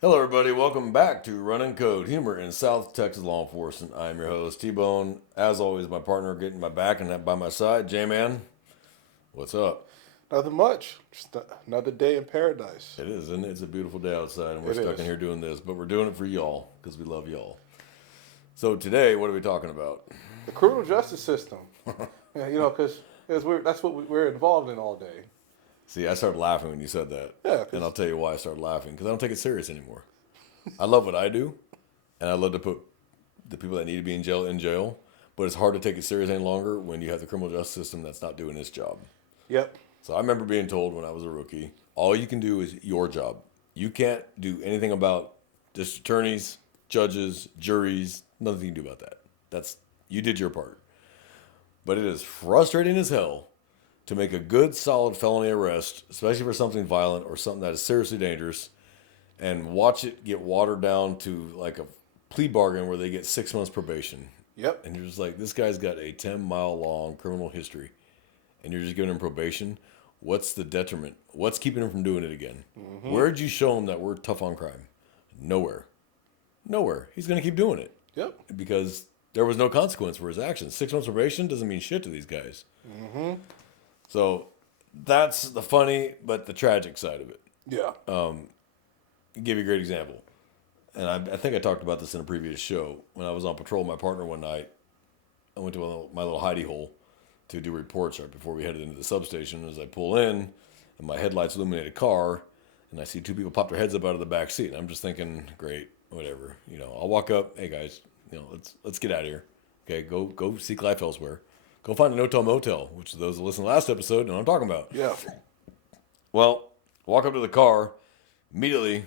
Hello, everybody. Welcome back to Running Code Humor in South Texas Law Enforcement. I'm your host, T Bone. As always, my partner getting my back and by my side, J Man. What's up? Nothing much. Just another day in paradise. It is, and it's a beautiful day outside, and we're It stuck in is. here doing this, but we're doing it for y'all because we love y'all. So today, what are we talking about? The criminal justice system. Yeah, because that's what we're involved in all day. See, I started laughing when you said that, Yeah, and I'll because tell you why I started laughing because I don't take it serious anymore. I love what I do, and I love to put the people that need to be in jail, but it's hard to take it serious any longer when you have the criminal justice system that's not doing its job. yep, So I remember being told when I was a rookie, all you can do is your job. You can't do anything about district attorneys, judges, juries, nothing you can do about that. That's you did your part. But it is frustrating as hell to make a good solid felony arrest, especially for something violent or something that is seriously dangerous, and watch it get watered down to like a plea bargain where they get 6 months probation. yep, And you're just like, this guy's got a 10-mile long criminal history and you're just giving him probation, what's the detriment? What's keeping him from doing it again? Where'd you show him that we're tough on crime? Nowhere. Nowhere. He's going to keep doing it yep. because there was no consequence for his actions. 6 months probation doesn't mean shit to these guys. So that's the funny but the tragic side of it. Yeah, I'll give you a great example. And I think I talked about this in a previous show. When I was on patrol with my partner one night, I went to my little hidey hole to do reports right before we headed into the substation. As I pull in, and my headlights illuminate a car, and I see two people pop their heads up out of the back seat. And I'm just thinking, great, whatever. I'll walk up. Hey guys, let's get out of here. Okay, go seek life elsewhere. Go find a no-tell motel, which those that listened to the last episode know what I'm talking about. yeah, Well, walk up to the car. Immediately,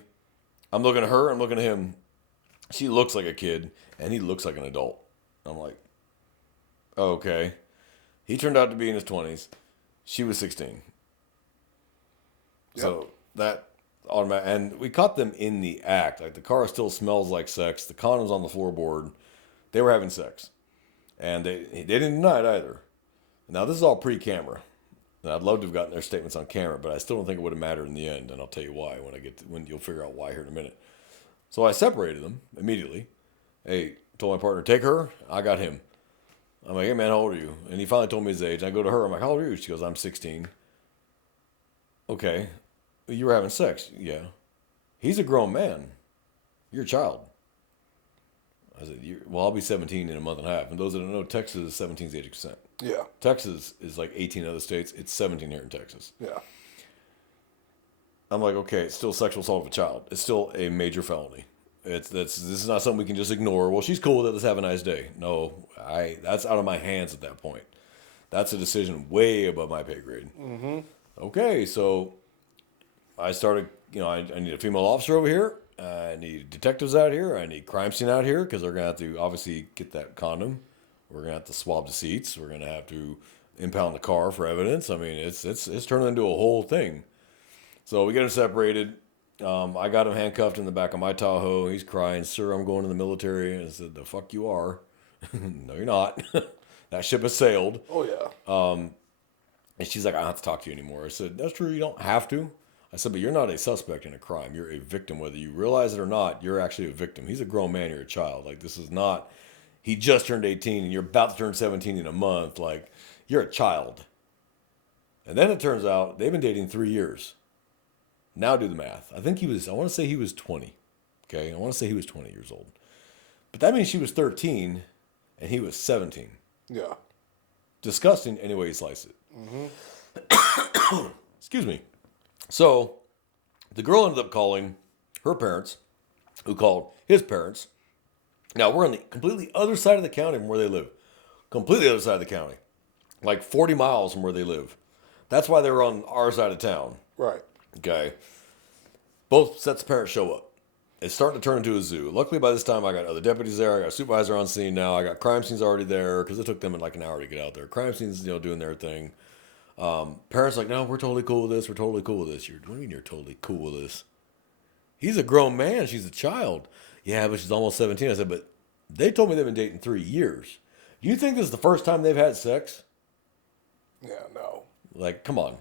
I'm looking at her. I'm looking at him. She looks like a kid, and he looks like an adult. I'm like, okay. He turned out to be in his 20s. She was 16. yep. So that automatic, and we caught them in the act. Like the car still smells like sex. The condoms on the floorboard. They were having sex, and they didn't deny it either. Now this is all pre-camera. And I'd love to have gotten their statements on camera, but I still don't think it would have mattered in the end. And I'll tell you why when you'll figure out why here in a minute. So I separated them immediately. Hey, told my partner, take her. I got him. I'm like, hey man, how old are you? And he finally told me his age. I go to her. I'm like, how old are you? She goes, I'm 16. Okay. You were having sex. Yeah. He's a grown man. You're a child. I said, well, I'll be 17 in a month and a half. And those that don't know, Texas is 17 is the age of consent. Yeah, Texas is like 18 in other states. It's 17 here in Texas. yeah, I'm like, okay, it's still sexual assault of a child. It's still a major felony. This is not something we can just ignore. Well, she's cool with it. Let's have a nice day. No, that's out of my hands at that point. That's a decision way above my pay grade. Okay, so I started. I need a female officer over here. I need detectives out here. I need crime scene out here because they're gonna have to obviously get that condom. We're gonna have to swab the seats. We're gonna have to impound the car for evidence. I mean, it's turning into a whole thing. So we get him separated. I got him handcuffed in the back of my Tahoe. He's crying, sir, I'm going to the military. And I said, the fuck you are. No, you're not. That ship has sailed. oh yeah, And she's like, I don't have to talk to you anymore. I said, that's true. You don't have to. I said, but you're not a suspect in a crime. You're a victim. Whether you realize it or not, you're actually a victim. He's a grown man. You're a child. Like, this is not, he just turned 18 and you're about to turn 17 in a month. Like, you're a child. And then it turns out they've been dating 3 years. Now do the math. I want to say he was 20. Okay. I want to say he was 20 years old. But that means she was 13 and he was 17. yeah, Disgusting any way you slice it. Excuse me. So the girl ended up calling her parents, who called his parents. Now we're on the completely other side of the county from where they live. Completely other side of the county. Like 40 miles from where they live. That's why they were on our side of town. right. Okay. Both sets of parents show up. It's starting to turn into a zoo. Luckily, by this time, I got other deputies there. I got a supervisor on scene now. I got crime scenes already there because it took them like an hour to get out there. Crime scenes, doing their thing. Parents like, no, we're totally cool with this. We're totally cool with this. What do you mean you're totally cool with this? He's a grown man. She's a child. Yeah, but she's almost 17. I said, but they told me they've been dating 3 years. Do you think this is the first time they've had sex? Yeah, no. Like, come on.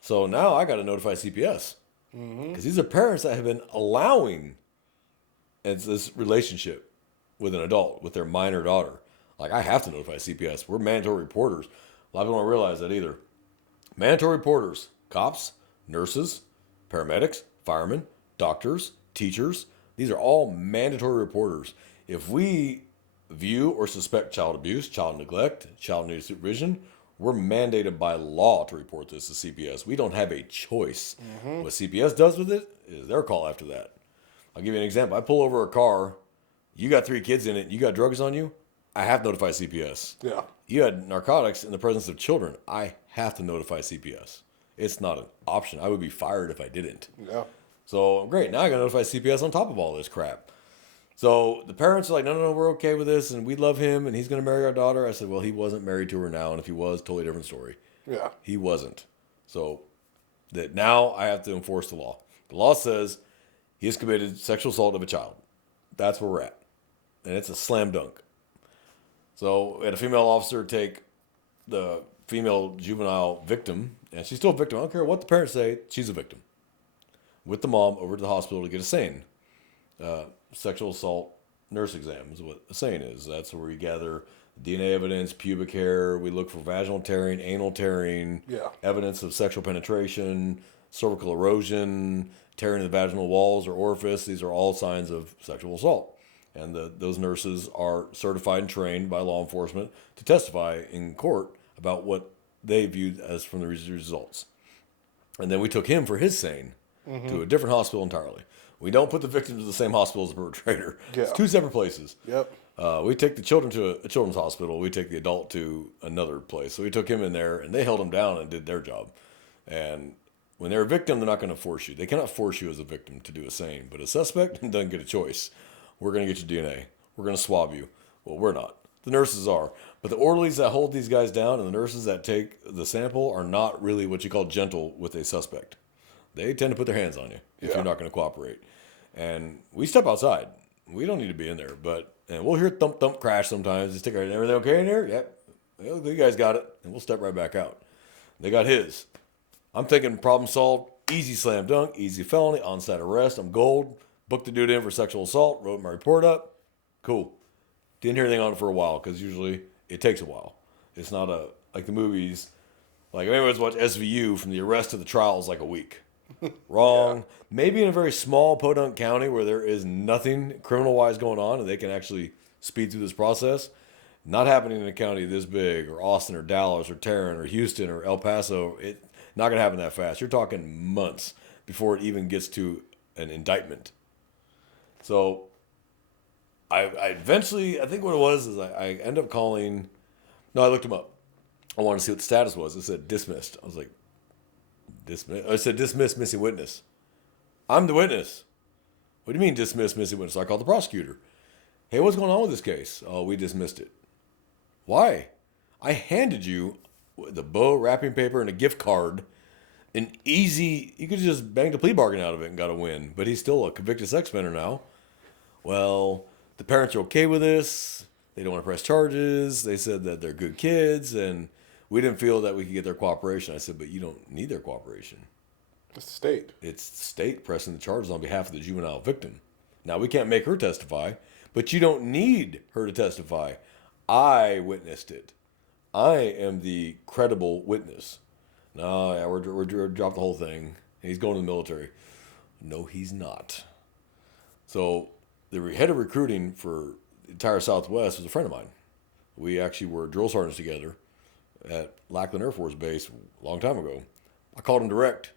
So now I got to notify CPS. Because these are parents that have been allowing this relationship with an adult, with their minor daughter. Like, I have to notify CPS. We're mandatory reporters. A lot of people don't realize that either. Mandatory reporters, cops, nurses, paramedics, firemen, doctors, teachers, these are all mandatory reporters. If we view or suspect child abuse, child neglect, child needs supervision, we're mandated by law to report this to CPS. We don't have a choice. What CPS does with it is their call after that. I'll give you an example. I pull over a car, you got 3 kids in it, you got drugs on you, I have to notify CPS. Yeah. You had narcotics in the presence of children, I have to notify CPS. It's not an option. I would be fired if I didn't. Yeah. So, great, now I got to notify CPS on top of all this crap. So the parents are like, no, we're okay with this, and we love him, and he's going to marry our daughter. I said, well, he wasn't married to her now, and if he was, totally different story. Yeah. He wasn't. So that now I have to enforce the law. The law says he has committed sexual assault of a child. That's where we're at. And it's a slam dunk. So we had a female officer take the female juvenile victim, and she's still a victim. I don't care what the parents say, she's a victim. With the mom over to the hospital to get a SANE. Sexual assault nurse exam is what a SANE is. That's where we gather DNA evidence, pubic hair. We look for vaginal tearing, anal tearing, evidence of sexual penetration, cervical erosion, tearing of the vaginal walls or orifice. These are all signs of sexual assault. And those nurses are certified and trained by law enforcement to testify in court about what they viewed as from the results. And then we took him for his SANE to a different hospital entirely. We don't put the victim to the same hospital as the perpetrator. Yeah. It's 2 separate places. Yep. We take the children to a children's hospital. We take the adult to another place. So we took him in there, and they held him down and did their job. And when they're a victim, they're not going to force you. They cannot force you as a victim to do a SANE. But a suspect doesn't get a choice. We're going to get your DNA. We're going to swab you. Well, we're not. The nurses are. But the orderlies that hold these guys down and the nurses that take the sample are not really what you call gentle with a suspect. They tend to put their hands on you if you're not going to cooperate. And we step outside. We don't need to be in there. And we'll hear thump, thump, crash sometimes. Just take everything okay in here? Yep. Well, you guys got it. And we'll step right back out. They got his. I'm thinking problem solved. Easy slam dunk. Easy felony. On-site arrest. I'm gold. Booked the dude in for sexual assault. Wrote my report up. Cool. Didn't hear anything on it for a while because usually it takes a while. It's not like the movies. Like, everyone's watched SVU, from the arrest to the trial is like a week. Wrong. Maybe in a very small Podunk County where there is nothing criminal-wise going on and they can actually speed through this process. Not happening in a county this big, or Austin, or Dallas, or Tarrant, or Houston, or El Paso. It's not going to happen that fast. You're talking months before it even gets to an indictment. So I eventually, I think what it was is I end up calling. No, I looked him up. I wanted to see what the status was. It said dismissed. I was like, dismissed? I said dismissed missing witness. I'm the witness. What do you mean dismissed missing witness? So I called the prosecutor. Hey, what's going on with this case? Oh, we dismissed it. Why? I handed you the bow, wrapping paper, and a gift card. An easy, you could just bang the plea bargain out of it and got a win. But he's still a convicted sex offender now. Well, the parents are okay with this. They don't want to press charges. They said that they're good kids, and we didn't feel that we could get their cooperation. I said, but you don't need their cooperation. It's the state. It's the state pressing the charges on behalf of the juvenile victim. Now, we can't make her testify, but you don't need her to testify. I witnessed it. I am the credible witness. No, yeah, we're dropped the whole thing. He's going to the military. No, he's not. So the head of recruiting for the entire Southwest was a friend of mine. We actually were drill sergeants together at Lackland Air Force Base a long time ago. I called him direct.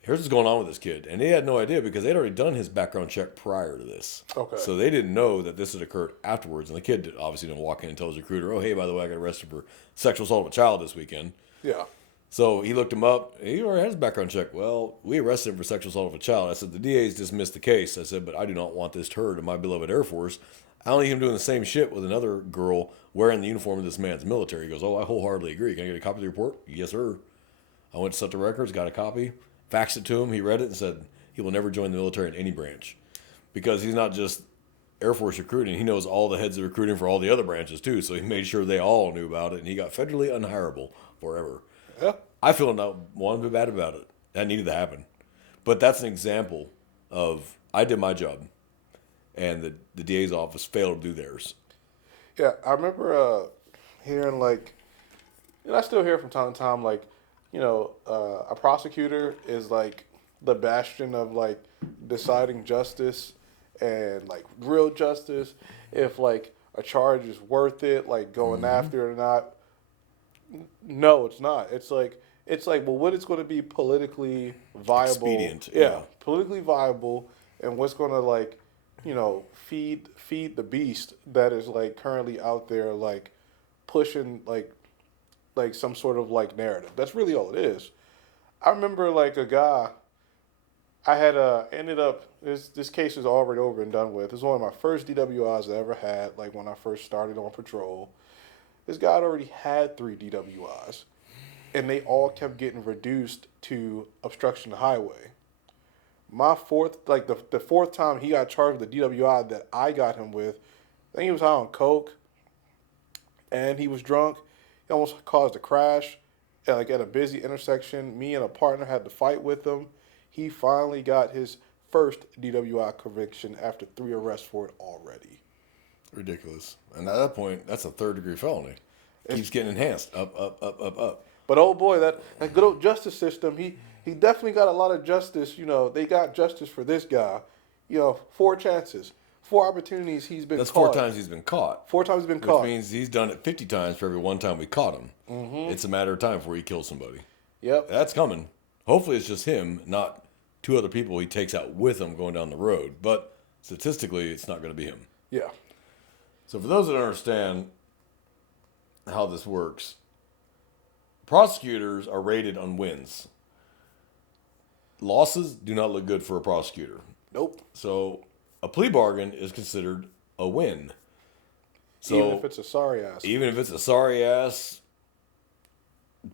Here's what's going on with this kid. And they had no idea because they'd already done his background check prior to this. Okay. So they didn't know that this had occurred afterwards. And the kid obviously didn't walk in and tell his recruiter, oh, hey, by the way, I got arrested for sexual assault of a child this weekend. Yeah. So he looked him up. He already had his background check. Well, we arrested him for sexual assault of a child. I said, the DA's dismissed the case. I said, but I do not want this heard in my beloved Air Force. I don't need him doing the same shit with another girl wearing the uniform of this man's military. He goes, oh, I wholeheartedly agree. Can I get a copy of the report? Yes, sir. I went to set the records, got a copy, faxed it to him. He read it and said he will never join the military in any branch because he's not just Air Force recruiting. He knows all the heads of recruiting for all the other branches too. So he made sure they all knew about it, and he got federally unhireable forever. Yeah. I feel not one bit bad about it. That needed to happen. But that's an example of I did my job, and the DA's office failed to do theirs. Yeah, I remember hearing like, and I still hear from time to time like, a prosecutor is like the bastion of like deciding justice and like real justice. If like a charge is worth it, like going after it or not. No, it's not. It's like well, what is going to be politically viable? Expedient, Yeah, yeah. politically viable, and what's going to like, feed the beast that is like currently out there like pushing like some sort of like narrative. That's really all it is. I remember like a guy I had ended up this case is already over and done with. It was one of my first DWIs I ever had, like when I first started on patrol. This guy had already had 3 DWIs, and they all kept getting reduced to obstruction of the highway. My fourth, like the fourth time he got charged with the DWI that I got him with, I think he was high on coke, and he was drunk. He almost caused a crash, at a busy intersection. Me and a partner had to fight with him. He finally got his first DWI conviction after 3 arrests for it already. Ridiculous. And at that point, that's a third-degree felony. Keeps getting enhanced. Up, up, up, up, up. But oh boy, that good old justice system, he definitely got a lot of justice. They got justice for this guy. 4 chances, 4 opportunities he's been That's caught. 4 times he's been caught. 4 times he's been Which caught. means he's done it 50 times for every one time we caught him. Mm-hmm. It's a matter of time before he kills somebody. Yep. That's coming. Hopefully it's just him, not 2 other people he takes out with him going down the road. But statistically, it's not going to be him. Yeah. So for those that don't understand how this works, prosecutors are rated on wins. Losses do not look good for a prosecutor. Nope. So a plea bargain is considered a win. So Even if it's a sorry ass. even if it's a sorry ass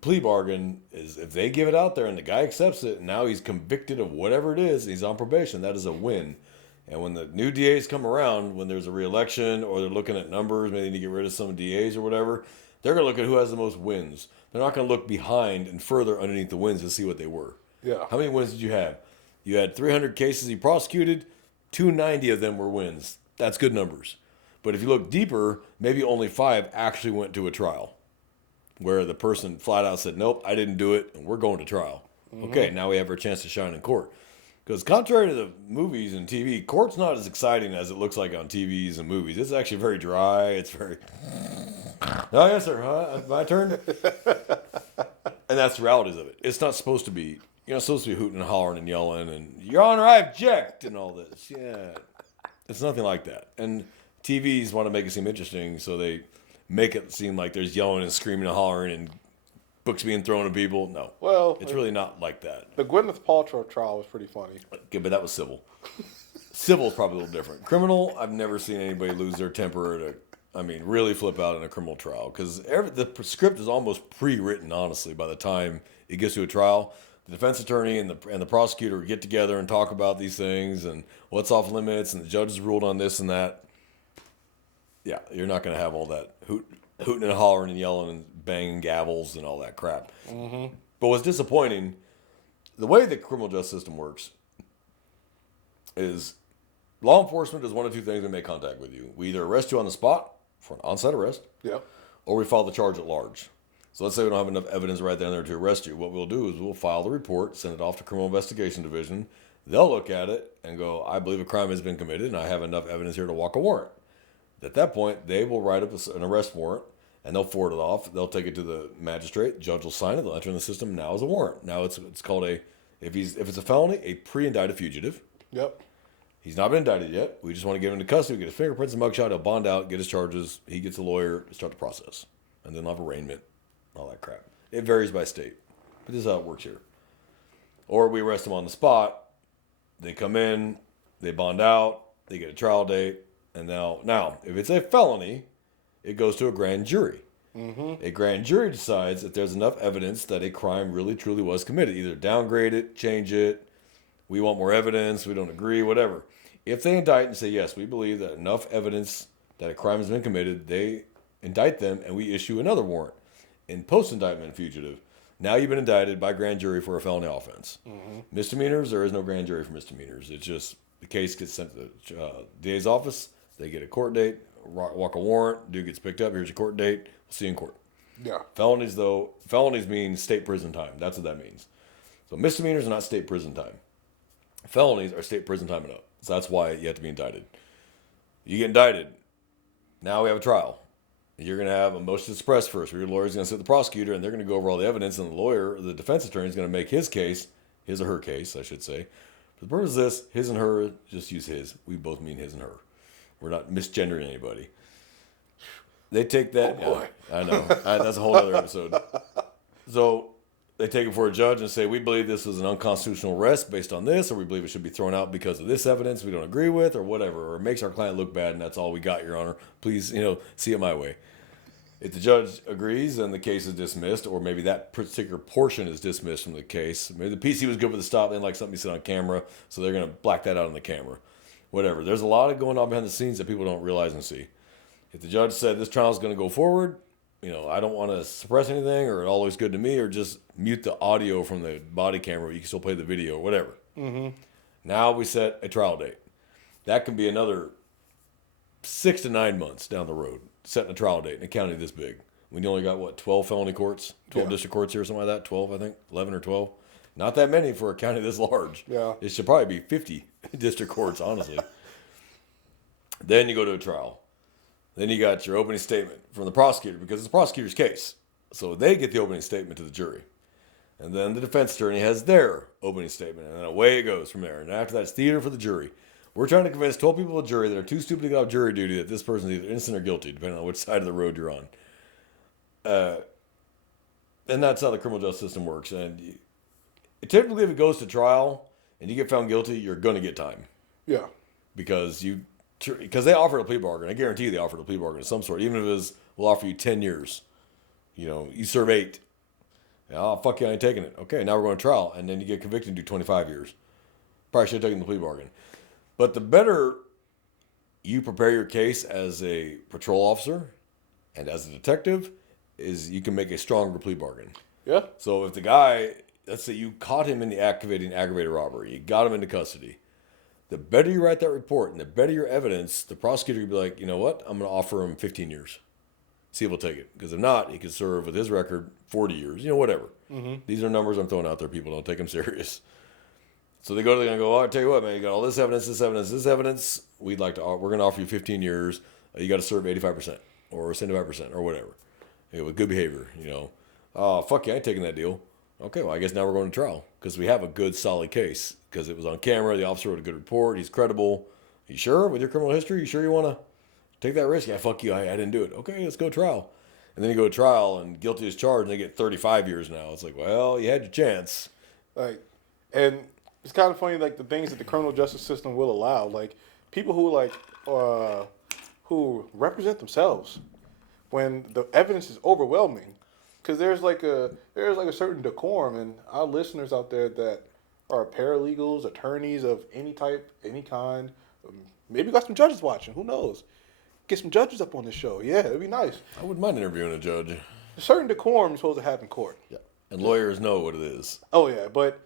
plea bargain, is if they give it out there and the guy accepts it and now he's convicted of whatever it is, he's on probation, that is a win. And when the new DAs come around, when there's a re-election or they're looking at numbers, maybe they need to get rid of some DAs or whatever, they're going to look at who has the most wins. They're not going to look behind and further underneath the wins to see what they were. Yeah. How many wins did you have? You had 300 cases you prosecuted, 290 of them were wins. That's good numbers. But if you look deeper, maybe only 5 actually went to a trial, where the person flat out said, nope, I didn't do it, and we're going to trial. Mm-hmm. Okay, now we have our chance to shine in court. Because contrary to the movies and TV, court's not as exciting as it looks like on TVs and movies. It's actually very dry. It's very... Oh, yes, sir. Huh? My turn? And that's the realities of it. It's not supposed to be... You're not supposed to be hooting and hollering and yelling and, Your Honor, I object, and all this. Yeah. It's nothing like that. And TVs want to make it seem interesting, so they make it seem like there's yelling and screaming and hollering and books being thrown at people. No. Well, it's really not like that. The Gwyneth Paltrow trial was pretty funny. Okay, but that was civil. Civil is probably a little different. Criminal, I've never seen anybody lose their temper really flip out in a criminal trial. Because the script is almost pre-written, honestly, by the time it gets to a trial. The defense attorney and the prosecutor get together and talk about these things and what's off limits, and the judge has ruled on this and that. Yeah, you're not going to have all that hooting and hollering and yelling and banging gavels and all that crap. Mm-hmm. But what's disappointing, the way the criminal justice system works is law enforcement does one of 2 things when they make contact with you. We either arrest you on the spot for an on-site arrest, Yeah. or we file the charge at large. So let's say we don't have enough evidence right there to arrest you. What we'll do is we'll file the report, send it off to Criminal Investigation Division. They'll look at it and go, I believe a crime has been committed and I have enough evidence here to walk a warrant. At that point, they will write up an arrest warrant and they'll forward it off. They'll take it to the magistrate. The judge will sign it. They'll enter in the system now as a warrant. Now it's called if it's a felony, a pre-indicted fugitive. Yep. He's not been indicted yet. We just want to get him into custody, get his fingerprints and mugshot, he'll bond out, get his charges. He gets a lawyer to start the process. And then they'll have arraignment, all that crap. It varies by state. But this is how it works here. Or we arrest them on the spot. They come in, they bond out, they get a trial date. And now, if it's a felony, it goes to a grand jury. Mm-hmm. A grand jury decides if there's enough evidence that a crime really, truly was committed. Either downgrade it, change it, we want more evidence, we don't agree, whatever. If they indict and say, yes, we believe that enough evidence that a crime has been committed, they indict them and we issue another warrant. In post-indictment fugitive, Now you've been indicted by grand jury for a felony offense. Misdemeanors, there is no grand jury for misdemeanors. It's just the case gets sent to the DA's office. They get a court date, walk a warrant. Dude gets picked up. Here's your court date. We'll see you in court. Yeah. Felonies, though, mean state prison time. That's what that means. So misdemeanors are not state prison time. Felonies are state prison time and up. So that's why you have to be indicted. You get indicted. Now we have a trial. You're going to have a motion to suppress first, where your lawyer's going to sit with the prosecutor, and they're going to go over all the evidence, and the defense attorney, is going to make his case, his or her case, I should say. For the purpose of this, his and her, just use his. We both mean his and her. We're not misgendering anybody. They take that. Oh, boy. I know. That's a whole other episode. So they take it before a judge and say, we believe this was an unconstitutional arrest based on this, or we believe it should be thrown out because of this evidence we don't agree with, or whatever, or it makes our client look bad, and that's all we got, Your Honor. Please, see it my way. If the judge agrees, then the case is dismissed, or maybe that particular portion is dismissed from the case. Maybe the PC was good with the stop, then like something you said on camera, so they're going to black that out on the camera. Whatever. There's a lot of going on behind the scenes that people don't realize and see. If the judge said this trial is going to go forward, I don't want to suppress anything, or it all looks good to me, or just mute the audio from the body camera. You can still play the video or whatever. Mm-hmm. Now we set a trial date. That can be another 6 to 9 months down the road, setting a trial date in a county this big. When you only got, 12 felony courts? 12 district courts here or something like that? 12, I think? 11 or 12? Not that many for a county this large. Yeah. It should probably be 50 district courts, honestly. Then you go to a trial. Then you got your opening statement from the prosecutor, because it's the prosecutor's case. So they get the opening statement to the jury. And then the defense attorney has their opening statement. And then away it goes from there. And after that, it's theater for the jury. We're trying to convince 12 people of the jury that are too stupid to get off jury duty that this person is either innocent or guilty, depending on which side of the road you're on. And that's how the criminal justice system works. And typically, if it goes to trial and you get found guilty, you're going to get time. Yeah. Because they offered a plea bargain. I guarantee you they offered a plea bargain of some sort. Even if it was, we'll offer you 10 years. You serve 8. Oh, fuck you, I ain't taking it. Okay, now we're going to trial. And then you get convicted and do 25 years. Probably should have taken the plea bargain. But the better you prepare your case as a patrol officer and as a detective is you can make a stronger plea bargain. Yeah. So if the guy, let's say you caught him in the aggravated robbery, you got him into custody, the better you write that report and the better your evidence, the prosecutor could be like, you know what, I'm going to offer him 15 years. See if he'll take it. Because if not, he could serve with his record 40 years, whatever. Mm-hmm. These are numbers I'm throwing out there. People don't take them serious. So they're going to go, I'll tell you what, man, you got all this evidence. We're going to offer you 15 years. You got to serve 85% or 75% or whatever. With good behavior, Oh, fuck yeah, I ain't taking that deal. Okay, well, I guess now we're going to trial because we have a good, solid case because it was on camera. The officer wrote a good report. He's credible. You sure with your criminal history? You sure you want to take that risk? Yeah, fuck you. I didn't do it. Okay, let's go trial. And then you go to trial and guilty as charged and they get 35 years now. It's like, well, you had your chance. And it's kind of funny, the things that the criminal justice system will allow. People who represent themselves when the evidence is overwhelming. Because there's a certain decorum, and our listeners out there that are paralegals, attorneys of any type, any kind. Maybe got some judges watching. Who knows? Get some judges up on this show. Yeah, it'd be nice. I wouldn't mind interviewing a judge. A certain decorum is supposed to have in court. Yeah, and lawyers know what it is. Oh yeah, but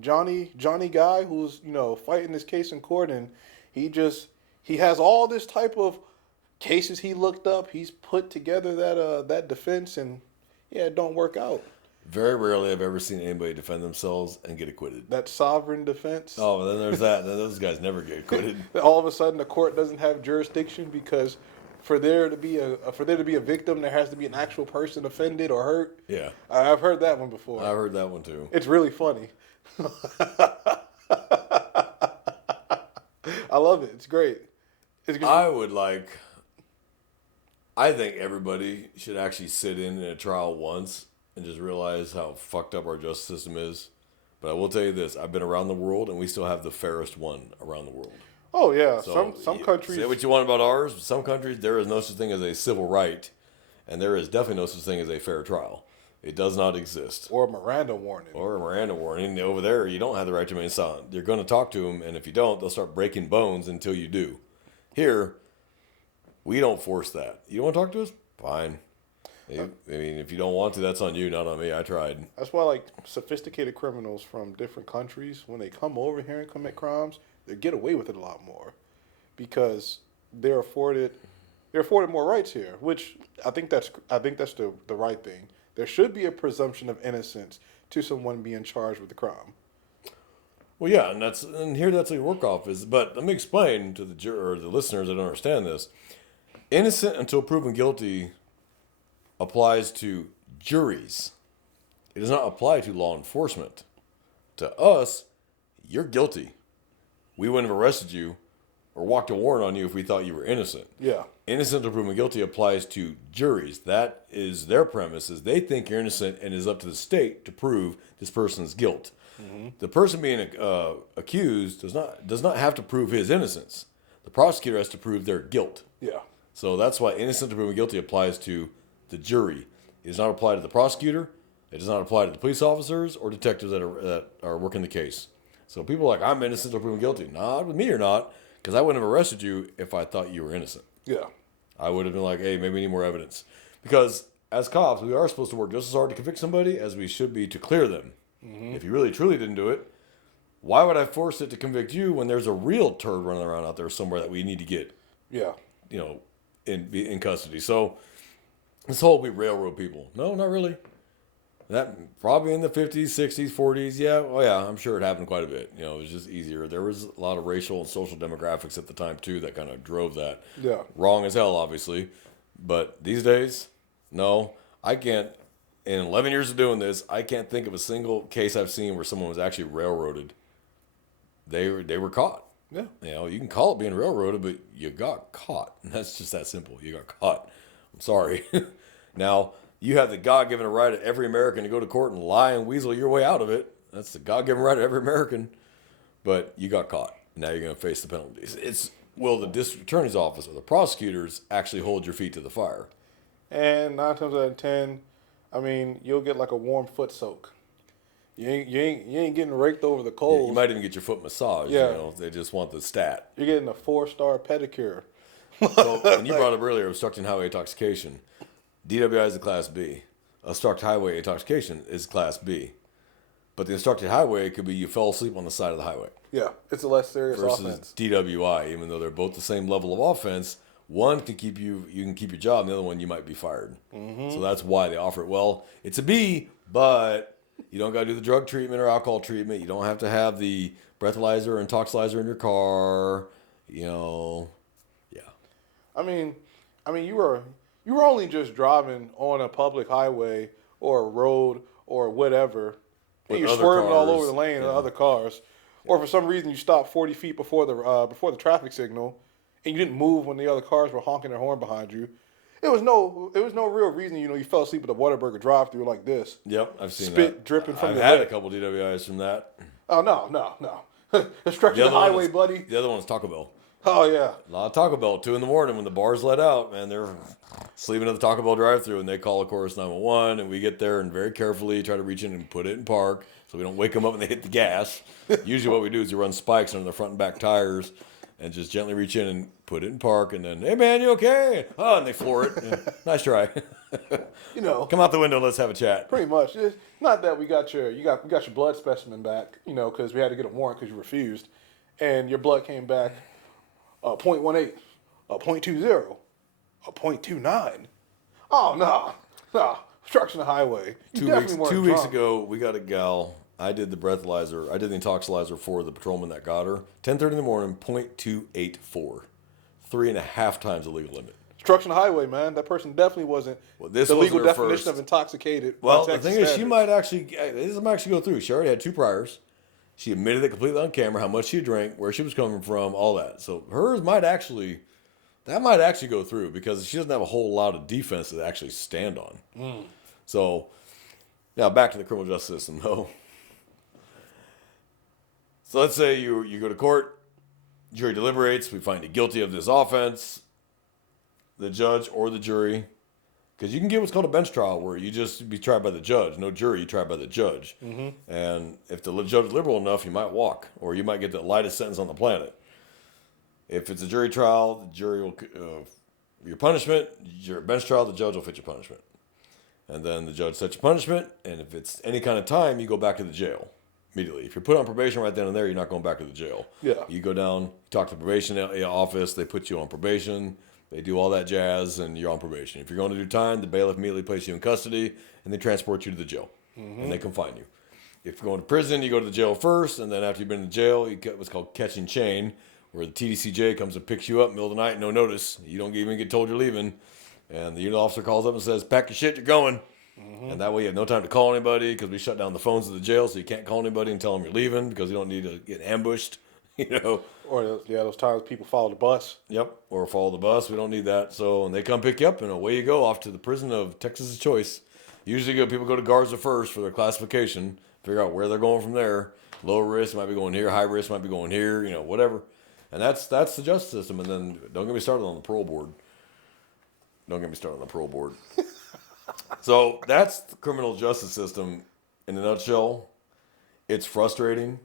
Johnny guy who's fighting this case in court, and he has all this type of cases he looked up. He's put together that defense, and it don't work out. Very rarely I've ever seen anybody defend themselves and get acquitted. That sovereign defense. Oh, then there's that. Then those guys never get acquitted. All of a sudden, the court doesn't have jurisdiction because for there to be a victim, there has to be an actual person offended or hurt. Yeah, I've heard that one before. I've heard that one too. It's really funny. I love it. It's great. I think everybody should actually sit in a trial once and just realize how fucked up our justice system is. But I will tell you this, I've been around the world and we still have the fairest one around the world. Oh yeah, so some countries. Say what you want about ours, some countries there is no such thing as a civil right, and there is definitely no such thing as a fair trial. It does not exist. Or a Miranda warning. Over there, you don't have the right to remain silent. You're going to talk to them, and if you don't, they'll start breaking bones until you do. Here, we don't force that. You don't want to talk to us? Fine. I mean, if you don't want to, that's on you, not on me. I tried. That's why, like, sophisticated criminals from different countries, when they come over here and commit crimes, they get away with it a lot more because they're afforded more rights here. Which I think that's the right thing. There should be a presumption of innocence to someone being charged with a crime. Well, yeah, and here that's a work off is. But let me explain to the juror or the listeners that don't understand this. Innocent until proven guilty applies to juries. It does not apply to law enforcement. To us, you're guilty. We wouldn't have arrested you or walked a warrant on you if we thought you were innocent. Yeah. Innocent until proven guilty applies to juries. That is their premise, is they think you're innocent and it is up to the state to prove this person's guilt. Mm-hmm. The person being accused does not have to prove his innocence. The prosecutor has to prove their guilt. Yeah. So that's why innocent until proven guilty applies to the jury. It does not apply to the prosecutor. It does not apply to the police officers or detectives that are working the case. So people are like, I'm innocent until proven guilty. Not with me, you're not, because I wouldn't have arrested you if I thought you were innocent. Yeah. I would have been like, hey, maybe we need more evidence. Because as cops, we are supposed to work just as hard to convict somebody as we should be to clear them. Mm-hmm. If you really truly didn't do it, why would I force it to convict you when there's a real turd running around out there somewhere that we need to get, Yeah. in custody? So this whole we railroad people. No, not really. That probably in the 50s, 60s, 40s. Yeah. Oh, yeah. I'm sure it happened quite a bit. It was just easier. There was a lot of racial and social demographics at the time, too, that kind of drove that. Yeah. Wrong as hell, obviously. But these days, no. I can't. In 11 years of doing this, I can't think of a single case I've seen where someone was actually railroaded. They were caught. Yeah. You can call it being railroaded, but you got caught. And that's just that simple. You got caught. I'm sorry. Now, you have the God-given right of every American to go to court and lie and weasel your way out of it. That's the God-given right of every American. But you got caught. Now you're going to face the penalties. Will the district attorney's office or the prosecutors actually hold your feet to the fire? And 9 times out of 10, I mean, you'll get like a warm foot soak. You ain't getting raked over the coals. You might even get your foot massaged. Yeah. They just want the stat. You're getting a 4-star pedicure. So, when you brought up earlier obstructing highway intoxication, DWI is a Class B. Obstructed highway intoxication is Class B. But the obstructed highway could be you fell asleep on the side of the highway. Yeah, it's a less serious versus offense. DWI, even though they're both the same level of offense. One can keep you can keep your job, and the other one you might be fired. Mm-hmm. So that's why they offer it. Well, it's a B, but you don't got to do the drug treatment or alcohol treatment. You don't have to have the breathalyzer or intoxilizer in your car. Yeah. I mean, you were only just driving on a public highway or a road or whatever, and you're swerving all over the lane of other cars, or for some reason you stopped 40 feet before the traffic signal, and you didn't move when the other cars were honking their horn behind you. It was no real reason, you fell asleep at a Whataburger drive-thru like this. Yep, I've seen Spit that. dripping from I've your had neck. a couple DWIs from that. Oh, no. Obstructing the highway, buddy. The other one was Taco Bell. Oh, yeah. A lot of Taco Bell, 2 a.m. when the bars let out, man, they're sleeping at the Taco Bell drive-thru, and they call, of course, 911, and we get there and very carefully try to reach in and put it in park so we don't wake them up when they hit the gas. Usually what we do is you run spikes under the front and back tires and just gently reach in and put it in park, and then, hey, man, you okay? Oh, and they floor it. Yeah, nice try. Come out the window and let's have a chat. Pretty much. It's not that we got your blood specimen back, because we had to get a warrant because you refused, and your blood came back 0.18, 0.20, 0.29. Oh, no. Obstruction of highway. Two weeks ago, we got a gal. I did the breathalyzer. I did the intoxilizer for the patrolman that got her. 10:30 in the morning, 0.284. 3.5 times the legal limit. Obstruction of highway, man. That person definitely wasn't this the wasn't legal her definition first. of intoxicated. Well, the thing is, this might actually go through. She already had 2 priors. She admitted it completely on camera, how much she drank, where she was coming from, all that. So hers might actually go through because she doesn't have a whole lot of defense to actually stand on. So now back to the criminal justice system, though. So let's say you go to court, jury deliberates, we find you guilty of this offense, the judge or the jury, because you can get what's called a bench trial where you just be tried by the judge, no jury, you tried by the judge. Mm-hmm. And if the judge is liberal enough, you might walk, or you might get the lightest sentence on the planet. If it's a jury trial, the jury will your punishment. Your bench trial, the judge will fit your punishment. And then the judge sets your punishment, and if it's any kind of time, you go back to the jail immediately. If you're put on probation right then and there, you're not going back to the jail. Yeah. You go down, talk to the probation office, they put you on probation, they do all that jazz, and you're on probation. If you're going to do time, the bailiff immediately places you in custody, and they transport you to the jail, and they confine you. If you're going to prison, you go to the jail first, and then after you've been in jail, you get what's called catching chain, where the TDCJ comes and picks you up middle of the night, no notice. You don't even get told you're leaving. And the unit officer calls up and says, pack your shit, you're going. And that way you have no time to call anybody because we shut down the phones of the jail, so you can't call anybody and tell them you're leaving because you don't need to get ambushed, Or those times people follow the bus. Yep, or follow the bus. We don't need that. So, and they come pick you up, and away you go off to the prison of Texas' choice. Usually people go to Garza first for their classification, figure out where they're going from there. Low risk might be going here, high risk might be going here, whatever. And that's the justice system. And then don't get me started on the parole board. So that's the criminal justice system in a nutshell. It's frustrating,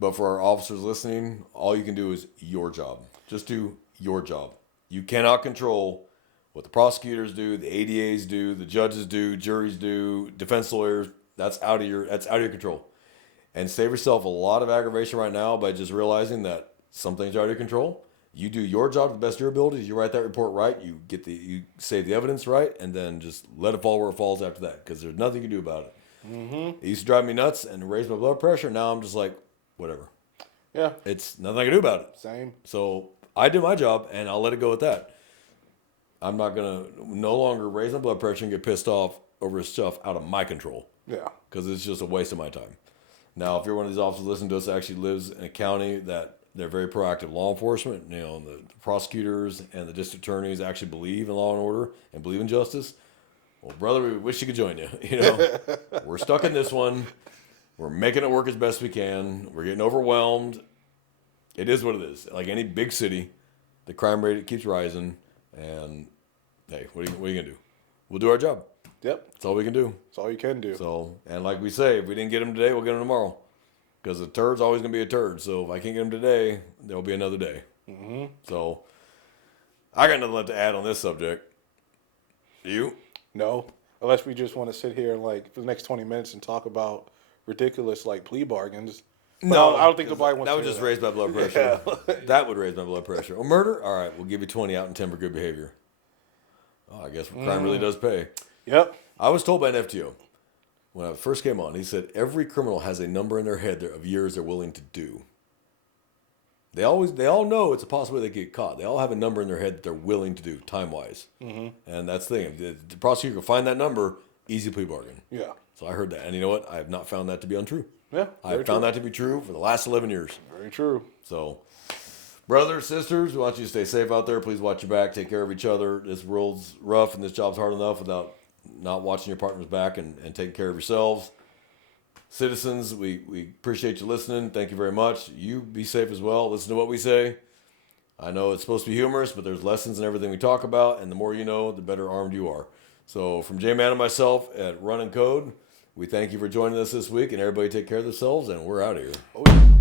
but for our officers listening, all you can do is your job. Just do your job. You cannot control what the prosecutors do, the ADAs do, the judges do, juries do, defense lawyers. That's out of your control. And save yourself a lot of aggravation right now by just realizing that some things are out of your control. You do your job to the best of your abilities. You write that report right. You save the evidence right, and then just let it fall where it falls after that, because there's nothing you can do about it. It used to drive me nuts and raise my blood pressure. Now I'm just like, whatever. Yeah. It's nothing I can do about it. Same. So I do my job, and I'll let it go at that. I'm not going to no longer raise my blood pressure and get pissed off over stuff out of my control. Yeah. Because it's just a waste of my time. Now, if you're one of these officers listening to us that actually lives in a county that they're very proactive law enforcement, the prosecutors and the district attorneys actually believe in law and order and believe in justice, well, brother, we wish you could join you. We're stuck in this one. We're making it work as best we can. We're getting overwhelmed. It is what it is. Like any big city, the crime rate keeps rising. And, hey, what are you going to do? We'll do our job. Yep. That's all we can do. That's all you can do. So, and like we say, if we didn't get them today, we'll get them tomorrow. Because a turd's always going to be a turd. So if I can't get them today, there'll be another day. So I got nothing left to add on this subject. You? No. Unless we just want to sit here and for the next 20 minutes and talk about ridiculous plea bargains. But No, I don't think nobody wants that to would hear just raise my blood pressure. That would raise my blood pressure. Or murder? All right, we'll give you 20 out in 10 for good behavior. Oh, I guess crime really does pay. Yep. I was told by an FTO when I first came on, he said every criminal has a number in their head of years they're willing to do. They all know it's a possibility they get caught. They all have a number in their head that they're willing to do time-wise. And that's the thing. If the prosecutor can find that number, easy plea bargain. Yeah. So I heard that. And you know what? I have not found that to be untrue. Yeah. I've found that to be true for the last 11 years. Very true. So, brothers, sisters, we want you to stay safe out there. Please watch your back. Take care of each other. This world's rough and this job's hard enough without not watching your partner's back and taking care of yourselves. Citizens, we appreciate you listening. Thank you very much. You be safe as well. Listen to what we say. I know it's supposed to be humorous, but there's lessons in everything we talk about, and the more you know, the better armed you are. So from J-Man and myself at Run and Code, we thank you for joining us this week, and everybody take care of themselves, and we're out of here. Oh, yeah.